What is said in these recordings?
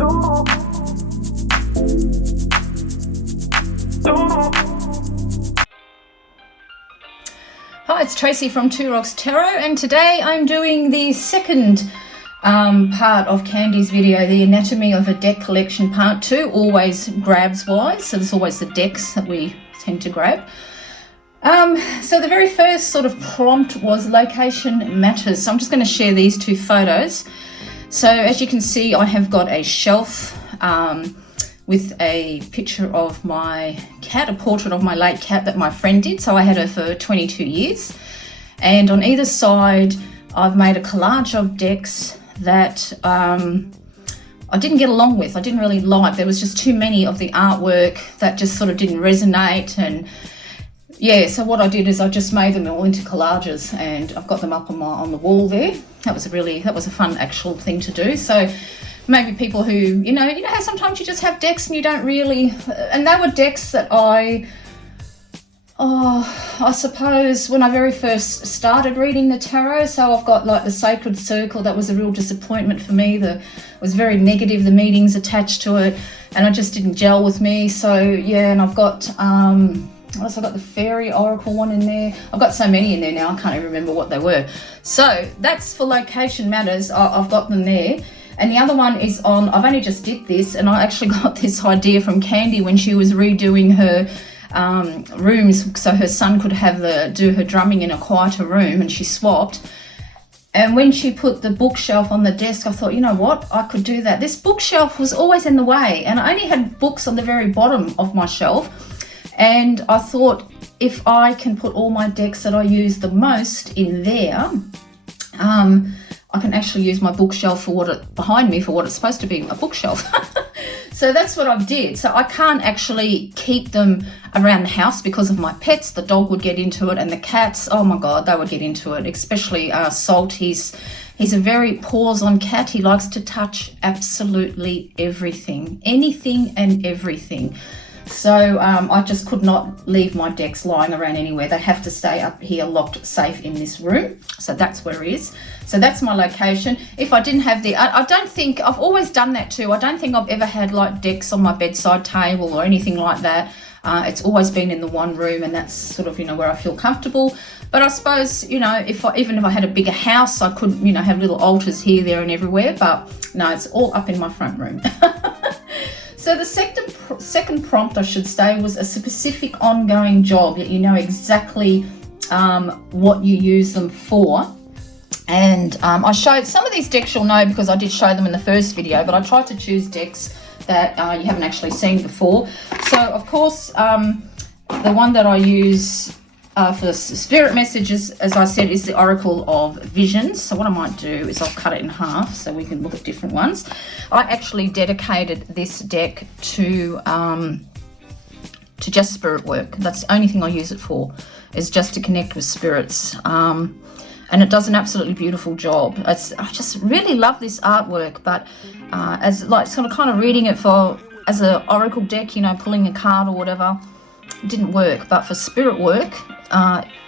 Hi, it's Tracy from Two Rocks Tarot, and today I'm doing the second part of Candy's video, the Anatomy of a Deck Collection Part 2, always grabs wise, so there's always the decks that we tend to grab. So the very first sort of prompt was location matters, so I'm just going to share these two photos. So as you can see, I have got a shelf with a picture of my cat, a portrait of my late cat that my friend did. So I had her for 22 years. And on either side, I've made a collage of decks that I didn't get along with. I didn't really like. There was just too many of the artwork that just sort of didn't resonate. And yeah, so what I did is I just made them all into collages, and I've got them up on the wall there. That was a fun actual thing to do. So maybe people who, you know how sometimes you just have decks and you don't really, and they were decks that I suppose when I very first started reading the tarot. So I've got like the Sacred Circle. That was a real disappointment for me. It was very negative, the meanings attached to it, and it just didn't gel with me. So yeah, and I've got, what else? I've got the Fairy Oracle one in there. I've got so many in there now, I can't even remember what they were. So that's for location matters. I've got them there. And the other one is on, I've only just did this, and I actually got this idea from Candy when she was redoing her rooms so her son could do her drumming in a quieter room, and she swapped. And when she put the bookshelf on the desk, I thought, you know what, I could do that. This bookshelf was always in the way, and I only had books on the very bottom of my shelf. And I thought, if I can put all my decks that I use the most in there, I can actually use my bookshelf behind me for what it's supposed to be, a bookshelf. So that's what I did. So I can't actually keep them around the house because of my pets. The dog would get into it, and the cats, oh my God, they would get into it, especially Salt. He's a very paws-on cat. He likes to touch absolutely everything, anything and everything. So I just could not leave my decks lying around anywhere. They have to stay up here locked safe in this room. So that's where it is. So that's my location. If I didn't have I don't think, I've always done that too. I don't think I've ever had like decks on my bedside table or anything like that. It's always been in the one room, and that's sort of, where I feel comfortable. But I suppose, even if I had a bigger house, I could, have little altars here, there and everywhere. But no, it's all up in my front room. So the second prompt, I should say, was a specific ongoing job that you know exactly what you use them for. And I showed some of these decks, you'll know because I did show them in the first video, but I tried to choose decks that you haven't actually seen before. So of course, the one that I use for the spirit messages, as I said, is the Oracle of Visions. So what I might do is I'll cut it in half so we can look at different ones. I actually dedicated this deck to just spirit work. That's the only thing I use it for, is just to connect with spirits. And it does an absolutely beautiful job. I just really love this artwork, but as like sort of kind of reading it as an oracle deck, pulling a card or whatever, it didn't work. But for spirit work,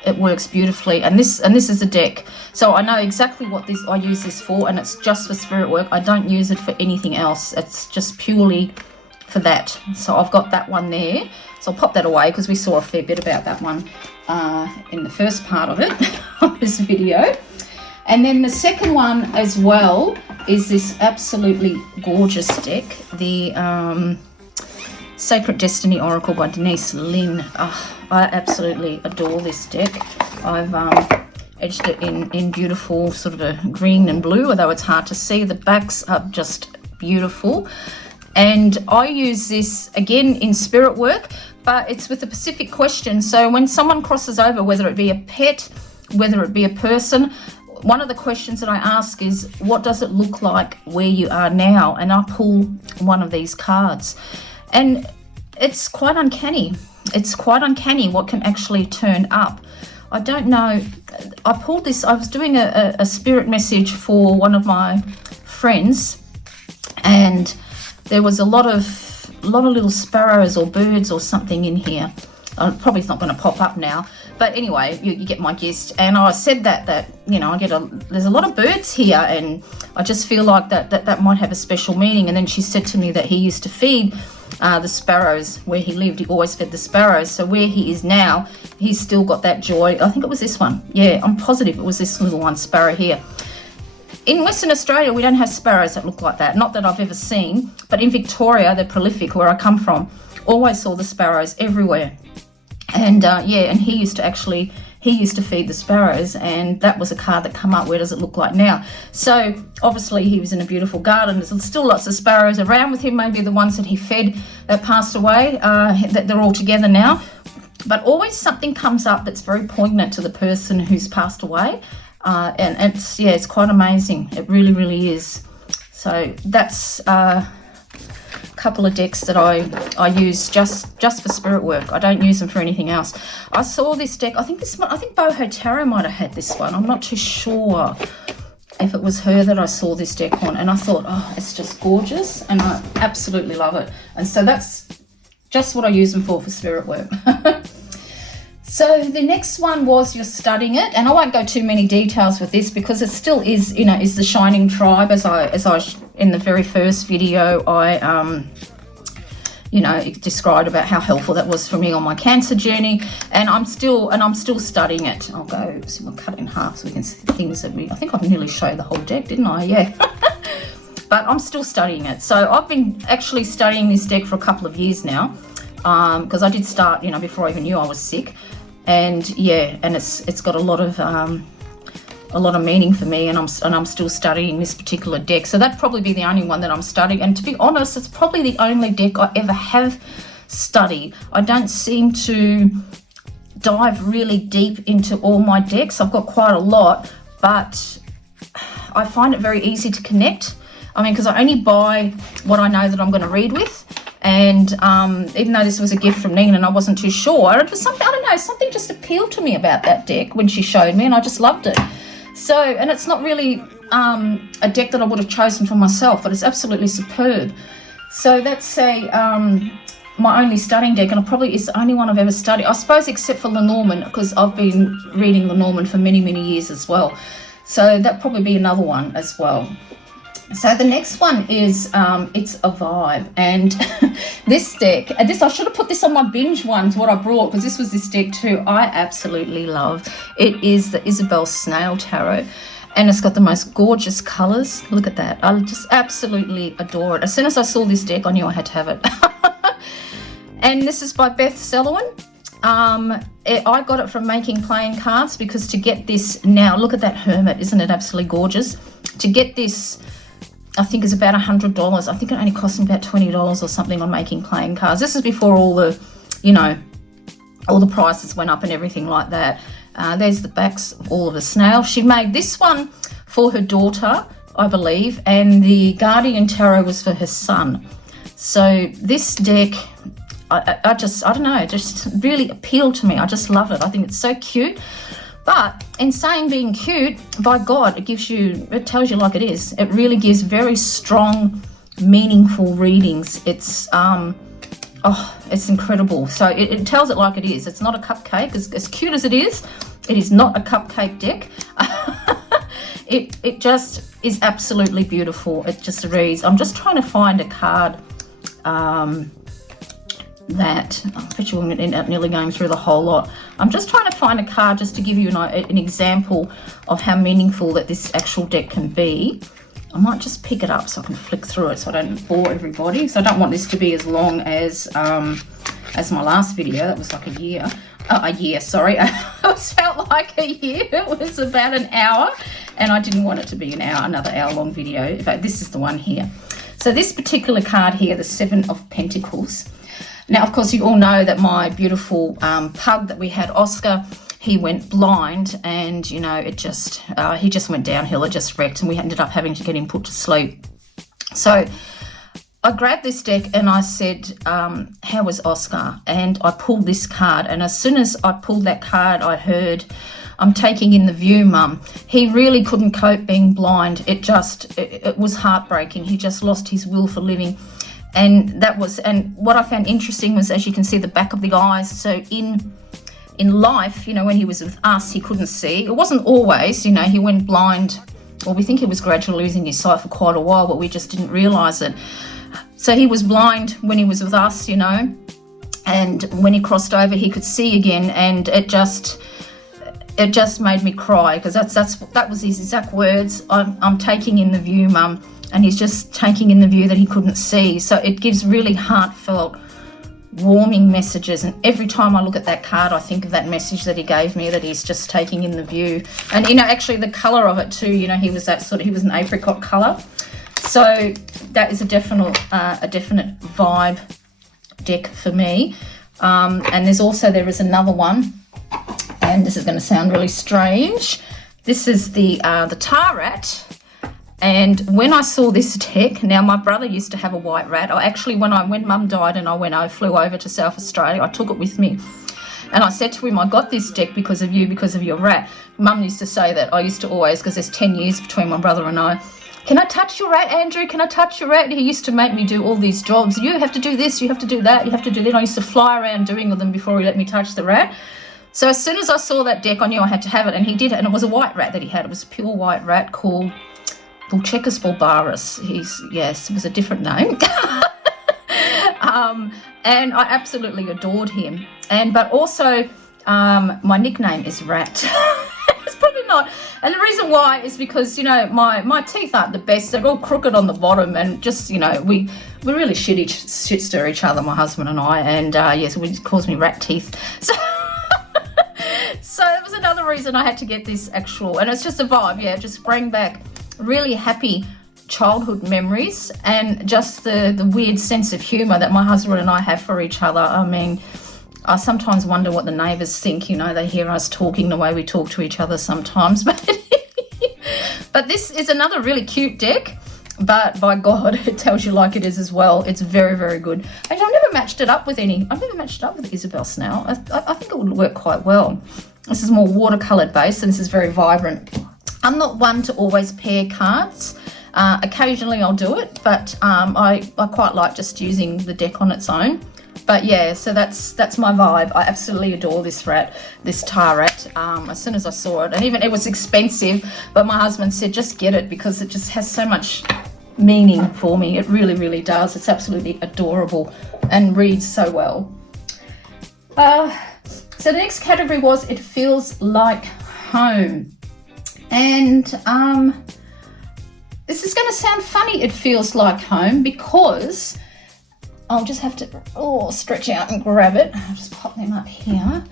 it works beautifully. And this is a deck, so I know exactly what I use this for, and it's just for spirit work. I don't use it for anything else. It's just purely for that. So I've got that one there. So I'll pop that away because we saw a fair bit about that one in the first part of it, of this video. And then the second one as well is this absolutely gorgeous deck, the Sacred Destiny Oracle by Denise Lynn. Oh, I absolutely adore this deck. I've edged it in beautiful sort of a green and blue, although it's hard to see. The backs are just beautiful. And I use this again in spirit work, but it's with a specific question. So when someone crosses over, whether it be a pet, whether it be a person, one of the questions that I ask is, what does it look like where you are now? And I pull one of these cards. And it's quite uncanny. It's quite uncanny what can actually turn up. I don't know. I pulled this. I was doing a spirit message for one of my friends, and there was a lot of little sparrows or birds or something in here. Probably it's not going to pop up now, but anyway, you get my gist. And I said that you know, there's a lot of birds here, and I just feel like that might have a special meaning. And then she said to me that he used to feed the sparrows where he lived. He always fed the sparrows. So where he is now, he's still got that joy. I think it was this one. Yeah, I'm positive it was this little one sparrow here. In Western Australia, we don't have sparrows that look like that. Not that I've ever seen, but in Victoria, they're prolific, where I come from. Always saw the sparrows everywhere. And yeah, and he used to feed the sparrows, and that was a card that come up. Where does it look like now? So obviously he was in a beautiful garden. There's still lots of sparrows around with him. Maybe the ones that he fed that passed away, that they're all together now. But always something comes up that's very poignant to the person who's passed away. And it's quite amazing. It really, really is. So that's a couple of decks that I use just for spirit work. I don't use them for anything else. I saw this deck. I think Boho Tarot might have had this one. I'm not too sure if it was her that I saw this deck on, and I thought, oh, it's just gorgeous, and I absolutely love it. And so that's just what I use them for spirit work. So the next one was you're studying it, and I won't go too many details with this because it still is, you know, is the Shining Tribe. As I in the very first video, I described about how helpful that was for me on my cancer journey, and I'm still studying it. I'll go, so we'll cut it in half so we can see things that I think I've nearly showed the whole deck, didn't I? Yeah. But I'm still studying it. So I've been actually studying this deck for a couple of years now, because I did start, before I even knew I was sick. And yeah, and it's got a lot of meaning for me, and I'm still studying this particular deck. So that'd probably be the only one that I'm studying. And to be honest, it's probably the only deck I ever have studied. I don't seem to dive really deep into all my decks. I've got quite a lot, but I find it very easy to connect. I mean, because I only buy what I know that I'm going to read with. And even though this was a gift from Nina and I wasn't too sure, it was something, I don't know, something just appealed to me about that deck when she showed me, and I just loved it. So, and it's not really a deck that I would have chosen for myself, but it's absolutely superb. So that's my only studying deck, and it probably is the only one I've ever studied, I suppose, except for Lenormand, because I've been reading Lenormand for many, many years as well. So that'd probably be another one as well. So the next one is it's a vibe, and this deck, I should have put this on my binge ones, what I brought, because this was this deck too. I absolutely love it. Is the Isabel Snail Tarot, and it's got the most gorgeous colors. Look at that. I just absolutely adore it. As soon as I saw this deck, I knew I had to have it. And this is by Beth Selwyn. I got it from Making Playing Cards, because to get this now, look at that Hermit, isn't it absolutely gorgeous? To get this, I think is about $100. I think it only cost me about $20 or something on Making Playing Cards. This is before all the, all the prices went up and everything like that. There's the backs of all of the snails. She made this one for her daughter, I believe, and the Guardian Tarot was for her son. So this deck, I don't know, it just really appealed to me. I just love it. I think it's so cute. But in saying being cute, by God, it tells you like it is. It really gives very strong, meaningful readings. It's it's incredible. So it tells it like it is. It's not a cupcake. As cute as it is not a cupcake deck. It just is absolutely beautiful. It just reads. I'm just trying to find a card that I bet you I'm going to end up nearly going through the whole lot. I'm just trying to find a card just to give you an example of how meaningful that this actual deck can be. I might just pick it up so I can flick through it so I don't bore everybody. So I don't want this to be as long as my last video. That was like a year. Sorry. It felt like a year. It was about an hour, and I didn't want it to be another hour-long video. But this is the one here. So this particular card here, the Seven of Pentacles. Now, of course, you all know that my beautiful pug that we had, Oscar, he went blind, and, he just went downhill. It just wrecked, and we ended up having to get him put to sleep. So I grabbed this deck and I said, how was Oscar? And I pulled this card, and as soon as I pulled that card, I heard, I'm taking in the view, Mum. He really couldn't cope being blind. It was heartbreaking. He just lost his will for living. And what I found interesting was, as you can see, the back of the eyes. So in life, you know, when he was with us, he couldn't see. It wasn't always, you know, he went blind, or we think he was gradually losing his sight for quite a while, but we just didn't realise it. So he was blind when he was with us, you know, and when he crossed over, he could see again, and it just made me cry, because that was his exact words. I'm taking in the view, Mum, and he's just taking in the view that he couldn't see. So it gives really heartfelt, warming messages, and every time I look at that card, I think of that message that he gave me, that he's just taking in the view. And you know, actually the color of it too, you know, he was an apricot color. So that is a definite vibe deck for me. And there is another one, and this is going to sound really strange. This is the Tarat. And when I saw this deck, now my brother used to have a white rat. When Mum died and I flew over to South Australia, I took it with me. And I said to him, I got this deck because of you, because of your rat. Mum used to say that. I used to always, because there's 10 years between my brother and I, can I touch your rat, Andrew? Can I touch your rat? He used to make me do all these jobs. You have to do this, you have to do that, you have to do that. I used to fly around doing them before he let me touch the rat. So as soon as I saw that deck, I knew I had to have it, and he did. And it was a white rat that he had. It was a pure white rat called Bulchecus bulbarus. It was a different name. And I absolutely adored him. But also, my nickname is Rat. It's probably not. And the reason why is because, you know, my teeth aren't the best. They're all crooked on the bottom, and just, you know, we really shit stir each other, my husband and I. And so he calls me rat teeth. So that was another reason I had to get this actual, and it's just a vibe, yeah, just bring back really happy childhood memories, and just the weird sense of humour that my husband and I have for each other. I mean, I sometimes wonder what the neighbours think, you know, they hear us talking the way we talk to each other sometimes. But this is another really cute deck, but by God, it tells you like it is as well. It's very, very good. And I've never matched it up with Isabel Snell. I think it would work quite well. This is more watercoloured based, and this is very vibrant. I'm not one to always pair cards. Occasionally I'll do it, but I quite like just using the deck on its own. But yeah, so that's my vibe. I absolutely adore this Tarat. As soon as I saw it, and even it was expensive, but my husband said just get it because it just has so much meaning for me. It really, really does. It's absolutely adorable and reads so well. So the next category was It Feels Like Home. And this is going to sound funny, it feels like home, because I'll just have to stretch out and grab it. I'll just pop them up here,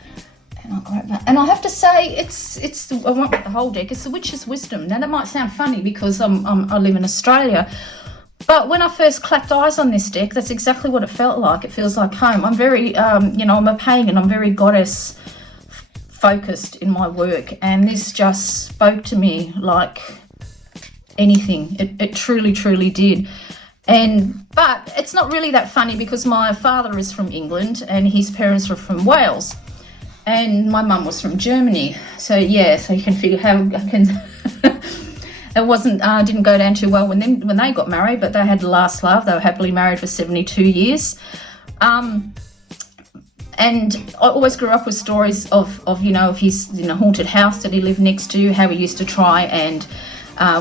and I'll grab that. And I have to say, I won't get the whole deck. It's the Witch's Wisdom. Now that might sound funny because I live in Australia, but when I first clapped eyes on this deck, that's exactly what it felt like. It feels like home. I'm very, I'm a pagan. I'm very goddess focused in my work, and this just spoke to me like anything. It truly, truly did. But it's not really that funny because my father is from England and his parents were from Wales, and my mum was from Germany. So yeah, so you can figure how it didn't go down too well when they got married, but they had the last laugh. They were happily married for 72 years. And I always grew up with stories of his haunted house that he lived next to, how he used to try and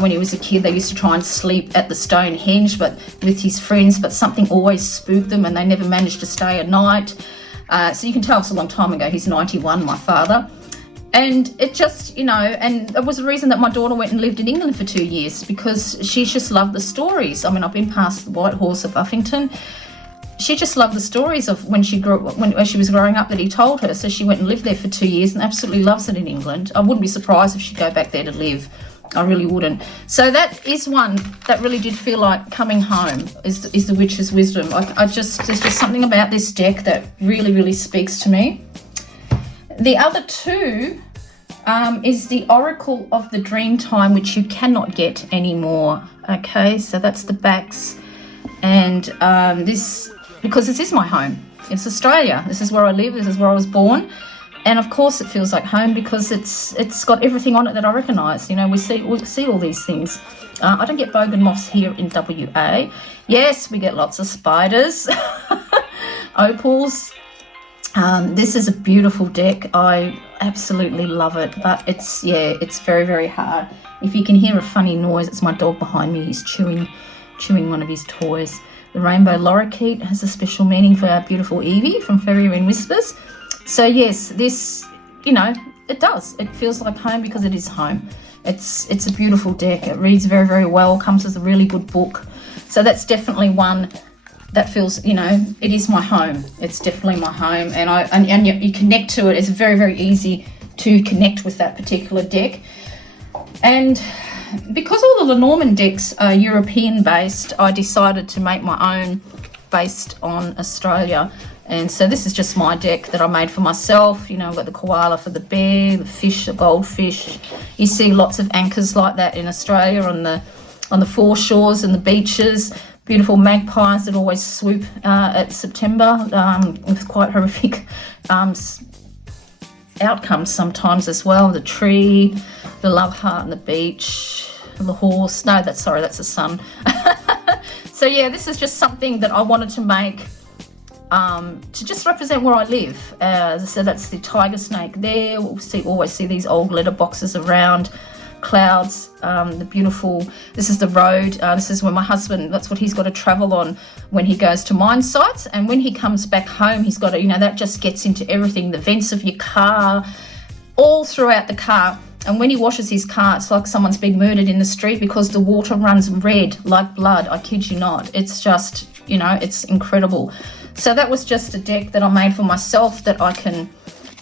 when he was a kid, they used to try and sleep at the Stonehenge, but with his friends, but something always spooked them and they never managed to stay a night. So you can tell it's a long time ago. He's 91, my father. And it just, and it was the reason that my daughter went and lived in England for 2 years, because she just loved the stories. I mean, I've been past the White Horse of Uffington. She just loved the stories of when she was growing up that he told her. So she went and lived there for 2 years and absolutely loves it in England. I wouldn't be surprised if she'd go back there to live. I really wouldn't. So that is one that really did feel like coming home, is the Witch's Wisdom. There's just something about this deck that really, really speaks to me. The other two is the Oracle of the Dreamtime, which you cannot get anymore. Okay, so that's the backs. And because this is my home. It's Australia. This is where I live. This is where I was born. And of course it feels like home because it's got everything on it that I recognise. You know, we see all these things. I don't get bogan moths here in WA. Yes, we get lots of spiders, opals. This is a beautiful deck. I absolutely love it, but it's very, very hard. If you can hear a funny noise, it's my dog behind me. He's chewing one of his toys. The rainbow lorikeet has a special meaning for our beautiful Evie from Fairy Wren Whispers. So yes, this, you know, it does. It feels like home because it is home. It's a beautiful deck. It reads very, very well. Comes with a really good book. So that's definitely one that feels, you know, it is my home. It's definitely my home, and you connect to it. It's very, very easy to connect with that particular deck. And because all the Lenormand decks are European based, I decided to make my own based on Australia. And so this is just my deck that I made for myself. You know, I've got the koala for the bear, the fish, the goldfish. You see lots of anchors like that in Australia on the foreshores and the beaches. Beautiful magpies that always swoop at September with quite horrific outcomes sometimes as well. The tree, the love heart on the beach, the horse. No, that's the sun. So yeah, this is just something that I wanted to make to just represent where I live. So that's the tiger snake there. We'll always see these old letter boxes around. Clouds, the beautiful, this is the road, this is where my husband, that's what he's got to travel on when he goes to mine sites, and when he comes back home he's got to, you know, that just gets into everything, the vents of your car, all throughout the car. And when he washes his car, it's like someone's been murdered in the street because the water runs red like blood. I kid you not. It's just, you know, it's incredible. So that was just a deck that I made for myself that I can,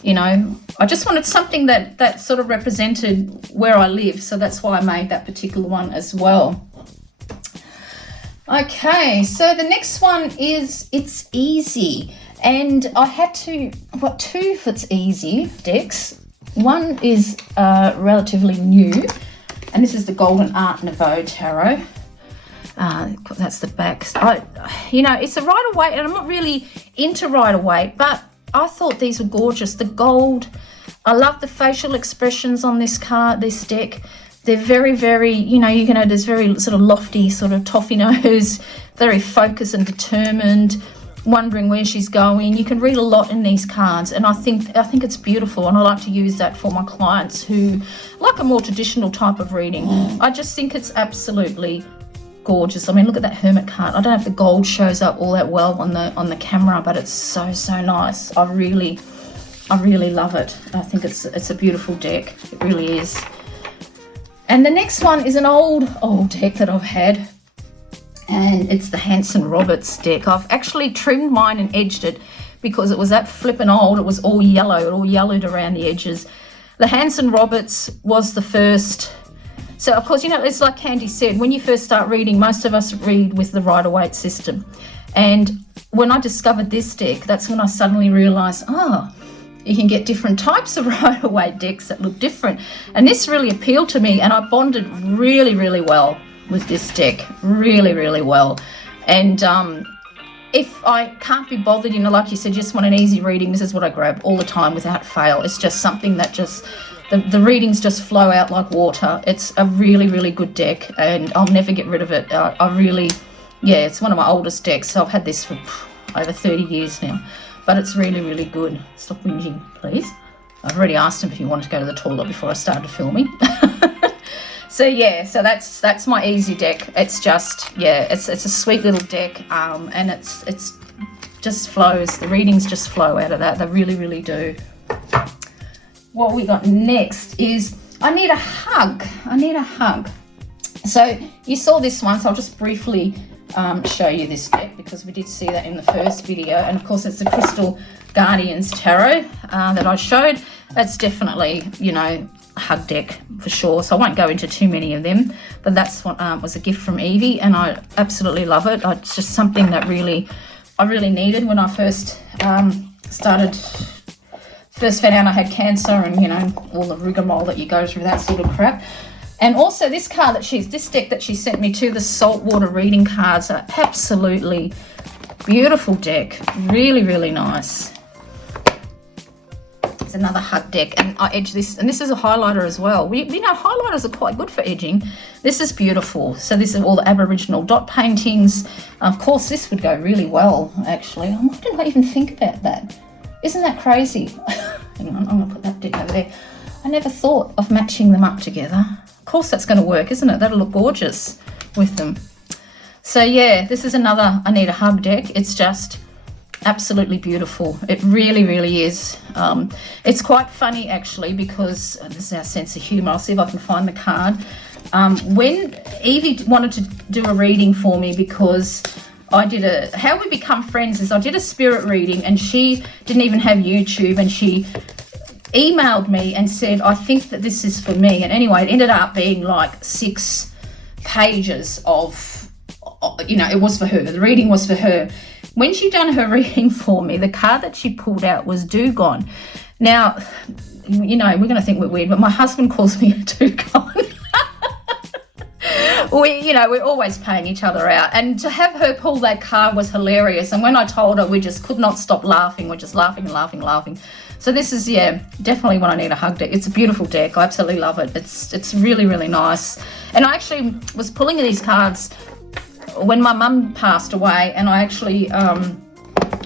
you know, I just wanted something that sort of represented where I live. So that's why I made that particular one as well. Okay, so the next one is It's Easy. And I had to, I've got two It's Easy decks. One is relatively new, and this is the Golden Art Nouveau Tarot. That's the back. You know, it's a Rider-Waite, and I'm not really into Rider-Waite, but I thought these were gorgeous. The gold, I love the facial expressions on this card, this deck. They're very, very, you know, there's very sort of lofty sort of toffee nose, very focused and determined, wondering where she's going. You can read a lot in these cards, and I think it's beautiful, and I like to use that for my clients who like a more traditional type of reading. I just think it's absolutely gorgeous. I mean, look at that Hermit card. I don't know if the gold shows up all that well on the camera, but it's so nice. I really love it. I think it's a beautiful deck. It really is. And the next one is an old deck that I've had, and it's the Hanson Roberts deck. I've actually trimmed mine and edged it because it was that flippin' old. It was all yellow. It all yellowed around the edges. The Hanson Roberts was the first. So, of course, you know, it's like Candy said, when you first start reading, most of us read with the Rider-Waite system. And when I discovered this deck, that's when I suddenly realised, you can get different types of Rider-Waite decks that look different. And this really appealed to me, and I bonded really, really well with this deck. Really, really well. And if I can't be bothered, you know, like you said, just want an easy reading, this is what I grab all the time without fail. It's just something that just... The readings just flow out like water. It's a really, really good deck, and I'll never get rid of it. It's one of my oldest decks, so I've had this for over 30 years now. But it's really, really good. Stop whinging, please. I've already asked him if he wanted to go to the toilet before I started filming. So that's my easy deck. It's just, it's a sweet little deck, and it's just flows. The readings just flow out of that. They really, really do. What we got next is I need a hug. So you saw this one, so I'll just briefly show you this deck because we did see that in the first video. And of course it's the Crystal Guardians Tarot that I showed. It's definitely, you know, a hug deck for sure. So I won't go into too many of them, but that's what was a gift from Evie, and I absolutely love it. It's just something that I really needed when I first first found out I had cancer, and you know, all the rigmarole that you go through, that sort of crap. And also this deck that she sent me too, the saltwater reading cards, are absolutely beautiful deck. Really, really nice. It's another hug deck, and I edge this, and this is a highlighter as well. You know, highlighters are quite good for edging. This is beautiful. So this is all the Aboriginal dot paintings. Of course, this would go really well, actually. Why didn't I even think about that? Isn't that crazy? Hang on, I'm gonna put that deck over there. I never thought of matching them up together. Of course that's gonna work, isn't it? That'll look gorgeous with them. So yeah, this is another I Need a Hug deck. It's just absolutely beautiful. It really, really is. It's quite funny actually, because this is our sense of humour. I'll see if I can find the card. When Evie wanted to do a reading for me, because how we become friends is I did a spirit reading, and she didn't even have YouTube, and she emailed me and said, I think that this is for me. And anyway, it ended up being like 6 pages of, you know, it was for her. The reading was for her. When she done her reading for me, the card that she pulled out was Dugong. Now, you know, we're going to think we're weird, but my husband calls me a Dugong. We're always paying each other out. And to have her pull that card was hilarious. And when I told her, we just could not stop laughing. We're just laughing and laughing and laughing. So this is, yeah, definitely when I Need a Hug deck. It's a beautiful deck. I absolutely love it. It's really, really nice. And I actually was pulling these cards when my mum passed away, and I actually,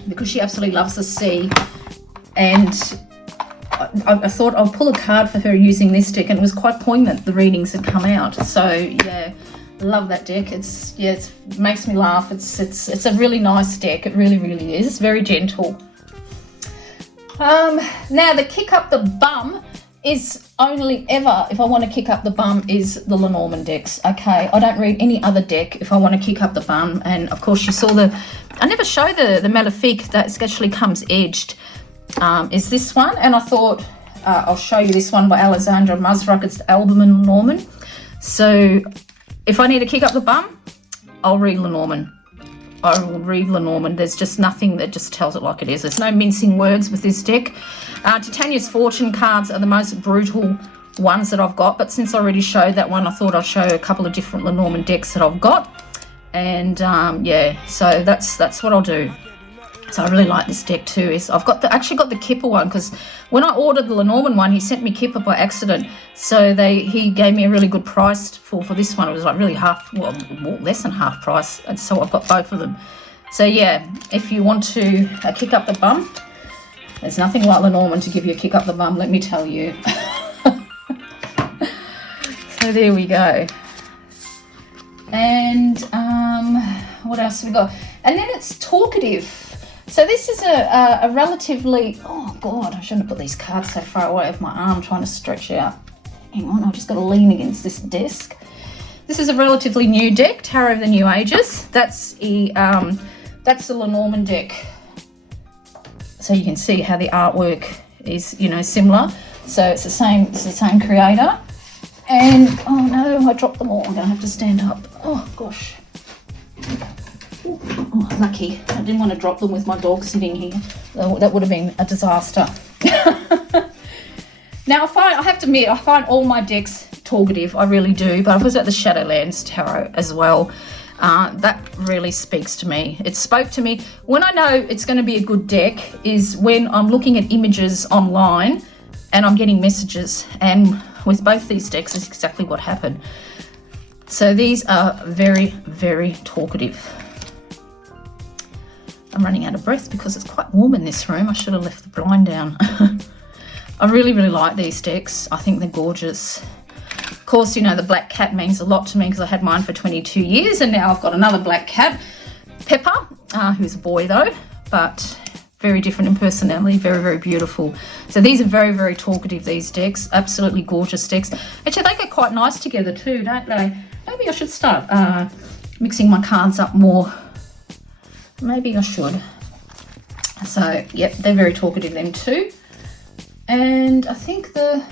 because she absolutely loves the sea, and I thought I'll pull a card for her using this deck, and it was quite poignant, the readings had come out. So yeah, love that deck. It makes me laugh. It's a really nice deck. It really, really is. It's very gentle. Now the kick up the bum is only ever, if I want to kick up the bum, is the Lenormand decks. Okay, I don't read any other deck if I want to kick up the bum. And of course you saw I never show the Malefique that actually comes edged, is this one. And I thought I'll show you this one by Alexandra Musrock. It's the Albumen Lenormand. So if I need to kick up the bum, I'll read Lenormand. I will read Lenormand. There's just nothing that just tells it like it is. There's no mincing words with this deck. Titania's Fortune cards are the most brutal ones that I've got, but since I already showed that one, I thought I'd show a couple of different Lenormand decks that I've got. And yeah, so that's what I'll do. So I really like this deck too. I've actually got the Kipper one, because when I ordered the Lenormand one, he sent me Kipper by accident. So he gave me a really good price for this one. It was like really less than half price. And so I've got both of them. So yeah, if you want to kick up the bum, there's nothing like Lenormand to give you a kick up the bum, let me tell you. So there we go. And what else have we got? And then it's talkative. So this is a relatively, oh God, I shouldn't have put these cards so far away of my arm trying to stretch out. Hang on, I've just got to lean against this desk. This is a relatively new deck, Tarot of the New Ages. That's the Lenormand deck. So you can see how the artwork is, you know, similar. So it's the same creator. And oh no, I dropped them all. I'm gonna have to stand up. Oh gosh. Oh, lucky. I didn't want to drop them with my dog sitting here. That would have been a disaster. Now, I have to admit, I find all my decks talkative. I really do. But I was at the Shadowlands Tarot as well. That really speaks to me. It spoke to me. When I know it's going to be a good deck is when I'm looking at images online and I'm getting messages. And with both these decks, is exactly what happened. So these are very, very talkative. I'm running out of breath because it's quite warm in this room. I should have left the blind down. I really, really like these decks. I think they're gorgeous. Of course, you know, the black cat means a lot to me because I had mine for 22 years and now I've got another black cat, Pepper, who's a boy though, but very different in personality, very, very beautiful. So these are very, very talkative, these decks. Absolutely gorgeous decks. Actually, they go quite nice together too, don't they? Maybe I should start mixing my cards up more. Maybe I should. So, yep, they're very talkative, them too. And I think the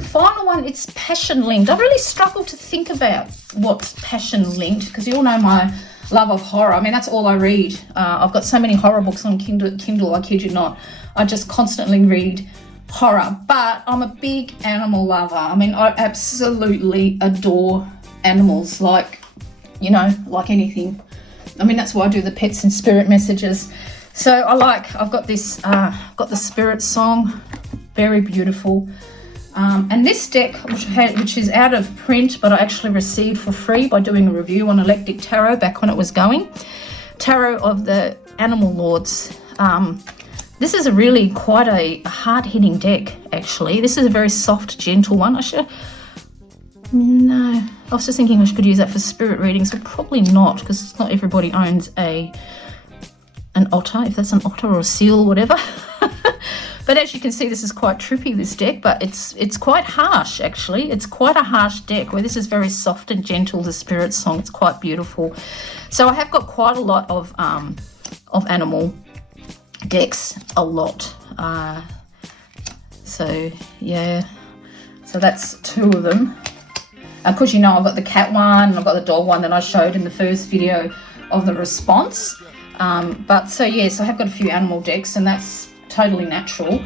final one, it's passion linked. I really struggle to think about what's passion linked because you all know my love of horror. I mean, that's all I read. I've got so many horror books on Kindle, I kid you not. I just constantly read horror, but I'm a big animal lover. I mean, I absolutely adore animals, like, you know, like anything. I mean, that's why I do the pets and spirit messages. So I've got this, got the Spirit Song, very beautiful. And this deck, which is out of print, but I actually received for free by doing a review on Eclectic Tarot back when it was going. Tarot of the Animal Lords. This is really quite a hard-hitting deck, actually. This is a very soft, gentle one. No, I was just thinking I could use that for spirit readings, but probably not, because not everybody owns an otter, if that's an otter or a seal or whatever. But as you can see, this is quite trippy, this deck, but it's quite harsh, actually. It's quite a harsh deck, where this is very soft and gentle, the Spirit Song. It's quite beautiful. So I have got quite a lot of animal decks, a lot. So yeah, so that's 2 of them. Of course, you know, I've got the cat one and I've got the dog one that I showed in the first video of the response. But so yes, I have got a few animal decks, and that's totally natural.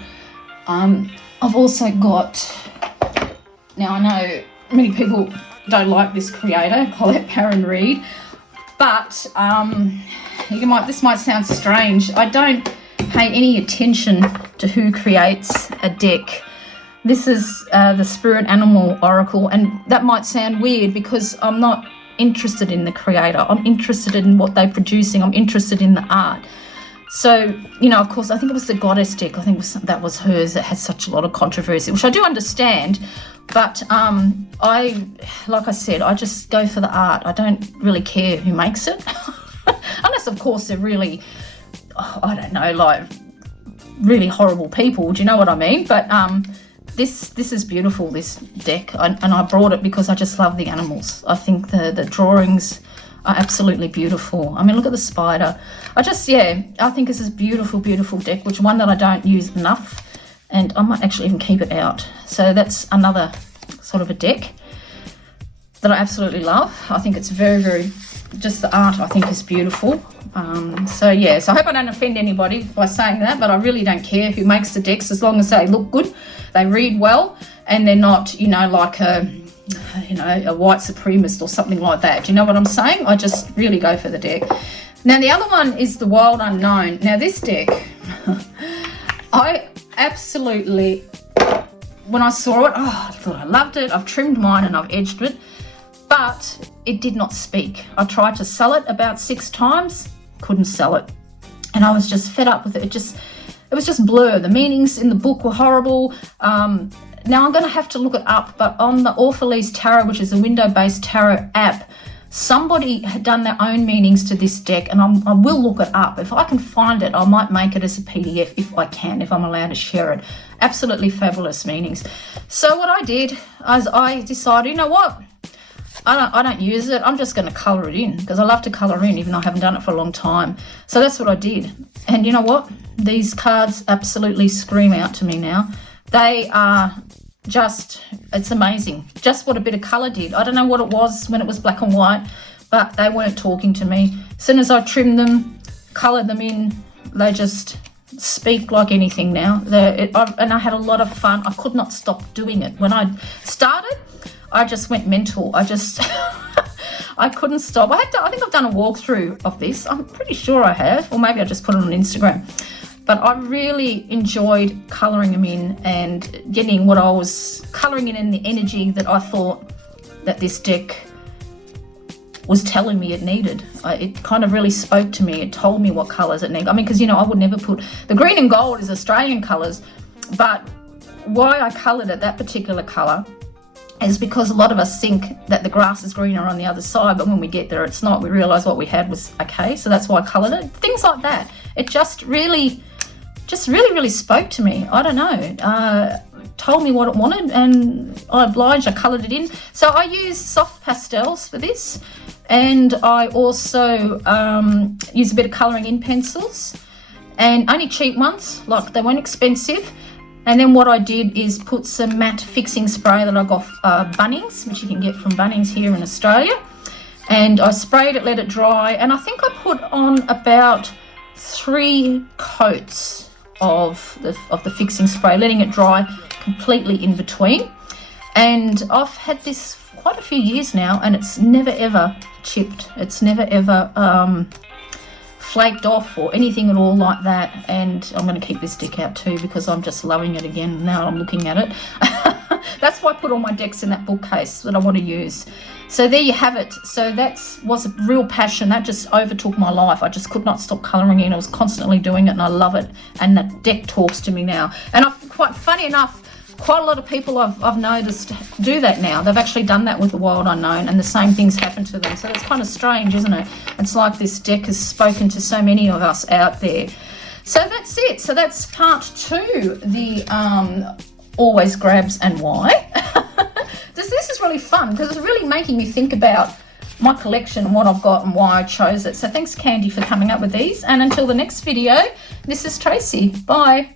I've also got, now I know many people don't like this creator, Colette Perrin Reid, but this might sound strange. I don't pay any attention to who creates a deck. This is the Spirit Animal Oracle, and that might sound weird because I'm not interested in the creator. I'm interested in what they're producing. I'm interested in the art. So, you know, of course, I think it was the Goddess deck. I think that was hers that had such a lot of controversy, which I do understand. But like I said, I just go for the art. I don't really care who makes it. Unless, of course, they're really, I don't know, like really horrible people. Do you know what I mean? But this is beautiful, this deck. And I brought it because I just love the animals. I think the drawings are absolutely beautiful. I mean, look at the spider. I think this is beautiful, beautiful deck, which one that I don't use enough, and I might actually even keep it out. So that's another sort of a deck that I absolutely love. I think it's very, very, just the art I think is beautiful. So yeah, so I hope I don't offend anybody by saying that, but I really don't care who makes the decks, as long as they look good, they read well, and they're not, you know, like a white supremacist or something like that. Do you know what I'm saying? I just really go for the deck. Now, the other one is the Wild Unknown. Now, this deck, I absolutely, when I saw it, I thought I loved it. I've trimmed mine and I've edged it, but it did not speak. I tried to sell it about 6 times, couldn't sell it. And I was just fed up with it. It was just blur. The meanings in the book were horrible. Now I'm going to have to look it up, but on the Orphalese Tarot, which is a window-based tarot app, somebody had done their own meanings to this deck, and I will look it up. If I can find it, I might make it as a PDF if I can, if I'm allowed to share it. Absolutely fabulous meanings. So what I did is I decided, you know what? I don't use it. I'm just going to colour it in, because I love to colour in, even though I haven't done it for a long time. So that's what I did. And you know what? These cards absolutely scream out to me now. They are just, it's amazing. Just what a bit of colour did. I don't know what it was when it was black and white, but they weren't talking to me. As soon as I trimmed them, coloured them in, they just speak like anything now. And I had a lot of fun. I could not stop doing it. When I started, I just went mental. I couldn't stop. I think I've done a walkthrough of this. I'm pretty sure I have, or maybe I just put it on Instagram. But I really enjoyed colouring them in and getting what I was colouring in the energy that I thought that this deck was telling me it needed. It kind of really spoke to me. It told me what colours it needed. I mean, because, you know, I would never put... The green and gold is Australian colours, but why I coloured it that particular colour is because a lot of us think that the grass is greener on the other side, but when we get there, it's not. We realise what we had was okay, so that's why I coloured it. Things like that. It just really spoke to me. I don't know. Told me what it wanted, and I coloured it in. So I use soft pastels for this, and I also use a bit of colouring in pencils, and only cheap ones, like they weren't expensive. And then what I did is put some matte fixing spray that I got Bunnings, which you can get from Bunnings here in Australia, and I sprayed it, let it dry, and I think I put on about 3 coats of the fixing spray, letting it dry completely in between. And I've had this quite a few years now, and it's never ever chipped. It's never ever flaked off or anything at all like that. And I'm going to keep this deck out too because I'm just loving it again now I'm looking at it. That's why I put all my decks in that bookcase that I want to use. So there you have it. So that was a real passion. That just overtook my life. I just could not stop colouring in. I was constantly doing it and I love it. And that deck talks to me now. And quite funny enough, quite a lot of people I've noticed do that now. They've actually done that with the Wild Unknown and the same things happen to them. So it's kind of strange, isn't it? It's like this deck has spoken to so many of us out there. So that's it. So that's part 2, the always grabs and why. This is really fun because it's really making me think about my collection and what I've got and why I chose it. So thanks, Candy, for coming up with these. And until the next video, this is Tracy. Bye.